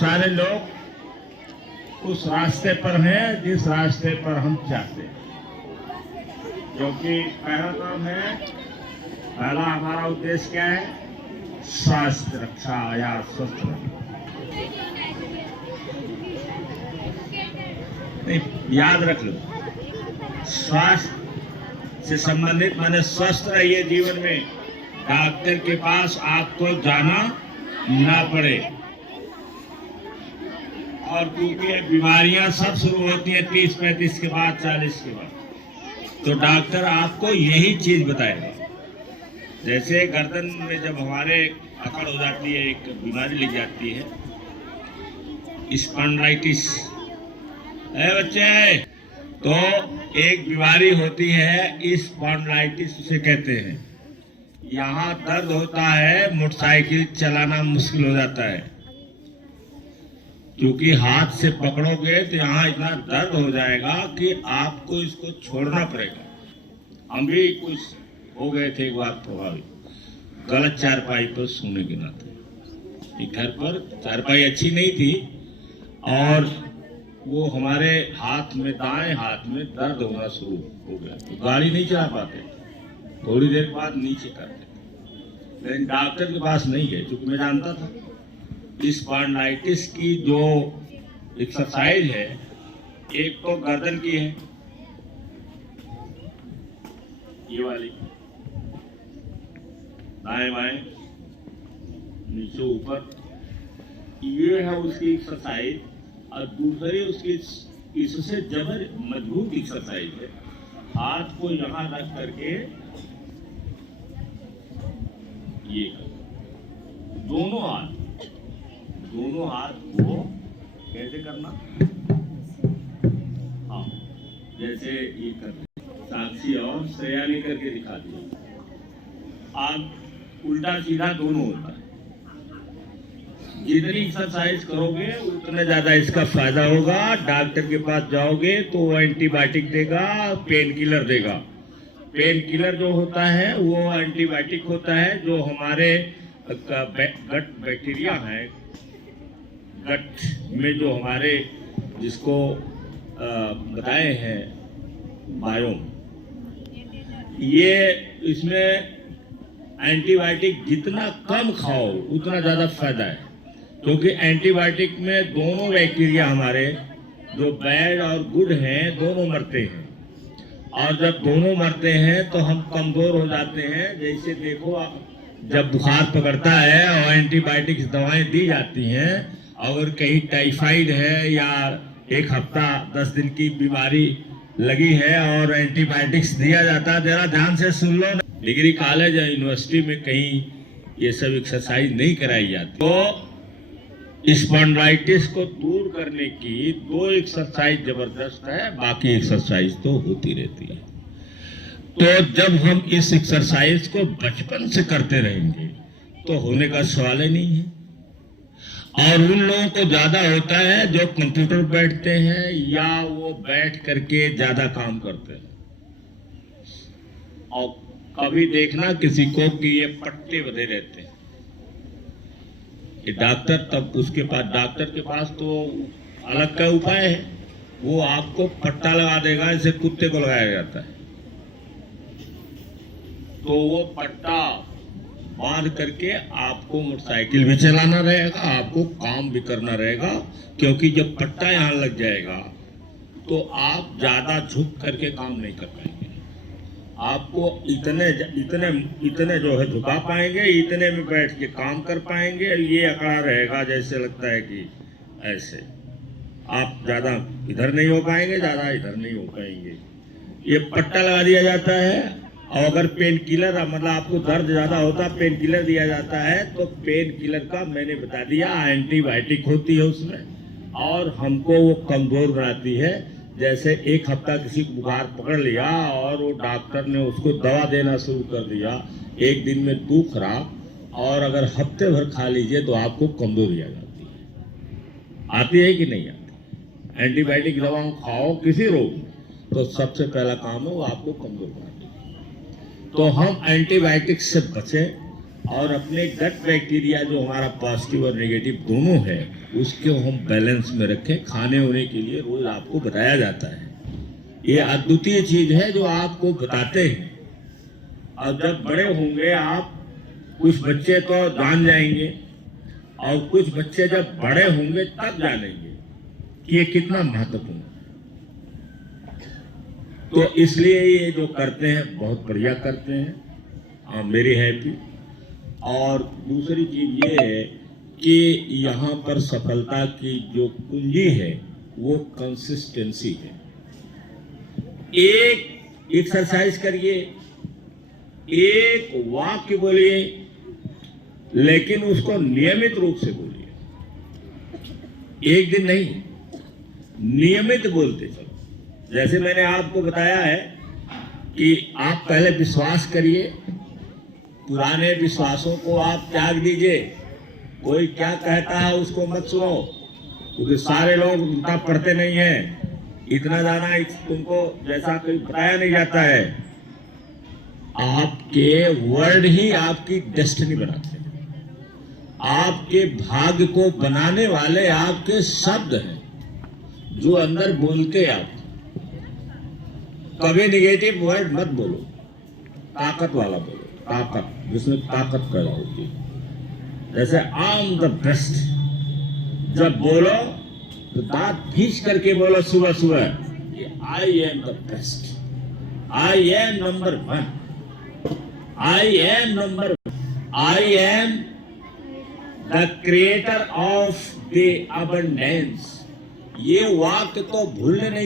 सारे लोग उस रास्ते पर हैं जिस रास्ते पर हम चाहते हैं, क्योंकि पहला काम है, पहला हमारा उद्देश्य क्या है? स्वास्थ्य रक्षा या स्वस्थ रखना। नहीं, याद रख लो, स्वास्थ्य से संबंधित माने स्वस्थ रहिए जीवन में, डॉक्टर के पास आपको जाना ना पड़े। और क्योंकि बीमारियां सब शुरू होती हैं 30-35 के बाद, 40 के बाद, तो डॉक्टर आपको यही चीज बताएगा। जैसे गर्दन में जब हमारे अकड़ हो जाती है, एक बीमारी लग जाती है स्पॉन्डिलाइटिस, बच्चे, तो एक बीमारी होती है स्पॉन्डिलाइटिस उसे कहते हैं। यहाँ दर्द होता है, मोटरसाइकिल चलाना मुश्किल हो जाता है, क्योंकि हाथ से पकड़ोगे तो यहाँ इतना दर्द हो जाएगा कि आपको इसको छोड़ना पड़ेगा। हम भी कुछ हो गए थे एक बार प्रभावित, गलत चारपाई पर सोने के नाते। घर पर चारपाई अच्छी नहीं थी और वो हमारे हाथ में, दाएं हाथ में दर्द होना शुरू हो गया, तो गाड़ी नहीं चला पाते, थोड़ी देर बाद नीचे करते। लेकिन डॉक्टर के पास नहीं गए, क्योंकि मैं जानता था स्पॉन्डिलाइटिस की जो एक्सरसाइज है, एक तो गर्दन की है, ये वाली, दाएं बाएं, नीचे ऊपर, ये है उसकी एक्सरसाइज। और दूसरी उसकी इससे जबर मजबूत एक्सरसाइज है। हाथ को यहां रख करके ये दोनों हाथ को कैसे करना, हाँ, जैसे ये करते, साक्षी और श्रेया ने करके दिखा दिया। आप उल्टा सीधा दोनों होता है। जितनी एक्सरसाइज करोगे उतना ज्यादा इसका फायदा होगा। डॉक्टर के पास जाओगे तो वो एंटीबायोटिक देगा, पेन किलर देगा। पेन किलर जो होता है वो एंटीबायोटिक होता है, जो हमारे गट बैक्टीरिया है, गट में जो हमारे, जिसको बताए हैं बायोम, ये इसमें एंटीबायोटिक जितना कम खाओ उतना ज़्यादा फायदा है, क्योंकि एंटीबायोटिक में दोनों बैक्टीरिया हमारे जो बैड और गुड हैं दोनों मरते हैं। और जब दोनों मरते हैं तो हम कमज़ोर हो जाते हैं। जैसे देखो, जब बुखार पकड़ता है और एंटीबायोटिक्स दवाएं दी जाती हैं, अगर कहीं टाइफाइड है या एक हफ्ता 10 दिन की बीमारी लगी है और एंटीबायोटिक्स दिया जाता है, जरा ध्यान से सुन लो, डिग्री कॉलेज या यूनिवर्सिटी में कहीं ये सब एक्सरसाइज नहीं कराई जाती। तो स्पॉन्डिलाइटिस को दूर करने की 2 एक्सरसाइज जबरदस्त है, बाकी एक्सरसाइज तो होती रहती है। तो जब हम इस एक्सरसाइज को बचपन से करते रहेंगे तो होने का सवाल ही नहीं है। और उन लोगों को ज्यादा होता है जो कंप्यूटर बैठते हैं या वो बैठ करके ज्यादा काम करते हैं। और कभी देखना किसी को कि ये पट्टे बंधे रहते हैं, ये डॉक्टर, तब उसके पास, डॉक्टर के पास तो अलग का उपाय है, वो आपको पट्टा लगा देगा, जैसे कुत्ते को लगाया जाता है। तो वो पट्टा बांध करके आपको मोटरसाइकिल भी चलाना रहेगा, आपको काम भी करना रहेगा, क्योंकि जब पट्टा यहाँ लग जाएगा तो आप ज्यादा झुक करके काम नहीं कर पाएंगे। आपको इतने जो है झुका पाएंगे, इतने में बैठ के काम कर पाएंगे। ये अकड़ा रहेगा, जैसे लगता है कि ऐसे आप ज्यादा इधर नहीं हो पाएंगे, ज्यादा इधर नहीं हो पाएंगे। ये पट्टा लगा दिया जाता है। और अगर पेन किलर, मतलब आपको दर्द ज्यादा होता, पेन किलर दिया जाता है, तो पेन किलर का मैंने बता दिया एंटीबायोटिक होती है उसमें, और हमको वो कमजोर बनाती है। जैसे एक हफ्ता किसी को बुखार पकड़ लिया और वो डॉक्टर ने उसको दवा देना शुरू कर दिया, एक दिन में 2 खुराक, और अगर हफ्ते भर खा लीजिए तो आपको कमजोरी आ जाती है। आती है कि नहीं आती? एंटीबायोटिक दवा खाओ किसी रोग में तो सबसे पहला काम है वो आपको कमजोर बनाती है। तो हम एंटीबायोटिक से बचें, और अपने गट बैक्टीरिया जो हमारा पॉजिटिव और नेगेटिव दोनों है उसको हम बैलेंस में रखें। खाने होने के लिए रोज आपको बताया जाता है। ये अद्वितीय चीज है जो आपको बताते हैं। और जब बड़े होंगे आप, कुछ बच्चे तो जान जाएंगे और कुछ बच्चे जब बड़े होंगे तब जानेंगे कि ये कितना महत्वपूर्ण है। तो इसलिए ये जो करते हैं बहुत बढ़िया करते हैं, मेरी हैप्पी। और दूसरी चीज ये है कि यहाँ पर सफलता की जो कुंजी है वो कंसिस्टेंसी है। एक एक्सरसाइज करिए, एक वाक्य बोलिए, लेकिन उसको नियमित रूप से बोलिए। एक दिन नहीं, नियमित बोलते चलो। जैसे मैंने आपको बताया है कि आप पहले विश्वास करिए, पुराने विश्वासों को आप त्याग दीजिए। कोई क्या कहता है उसको मत सुनो, क्योंकि सारे लोग उतना पढ़ते नहीं हैं। इतना जाना तुमको जैसा कोई बताया नहीं जाता है। आपके वर्ड ही आपकी डेस्टिनी बनाते हैं। आपके भाग्य को बनाने वाले आपके शब्द हैं जो अंदर बोलते आप। कभी नेगेटिव वर्ड मत बोलो, ताकत वाला बोलो, ताकत जिसमें ताकत पैदा होती है। जैसे आई एम द बेस्ट, जब बोलो तो दांत खींच करके बोलो सुबह सुबह, I am the best, I am number 1, I am number, I am the creator of the abundance. ये वाक्य तो भूलने नहीं